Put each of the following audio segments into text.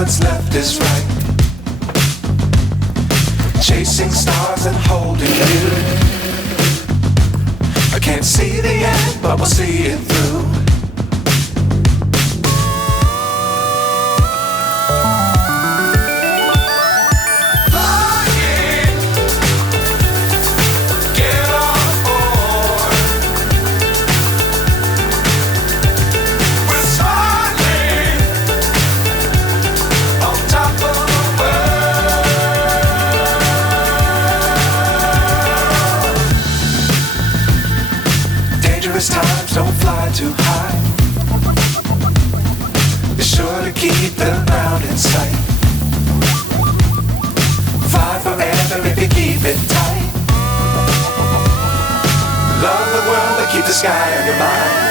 what's left is right. Chasing stars and holding you. I can't see the end, but we'll see it through. Times don't fly too high. Be sure to keep the ground in sight. Fly forever if you keep it tight. Love the world but keep the sky on your mind.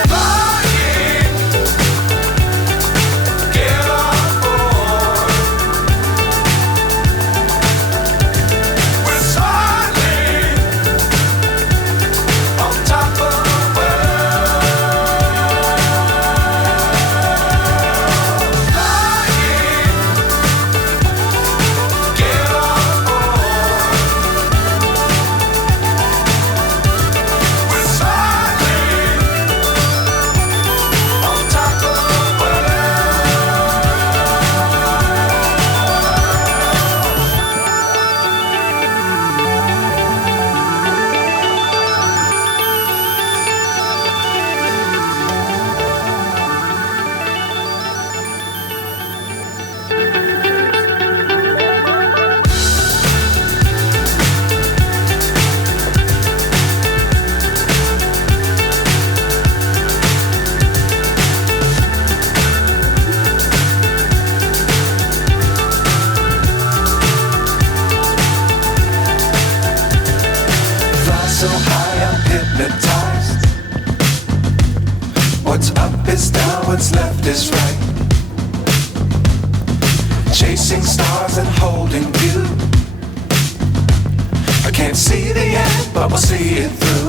So high I'm hypnotized. What's up is down, what's left is right. Chasing stars and holding you. I can't see the end, but we'll see it through.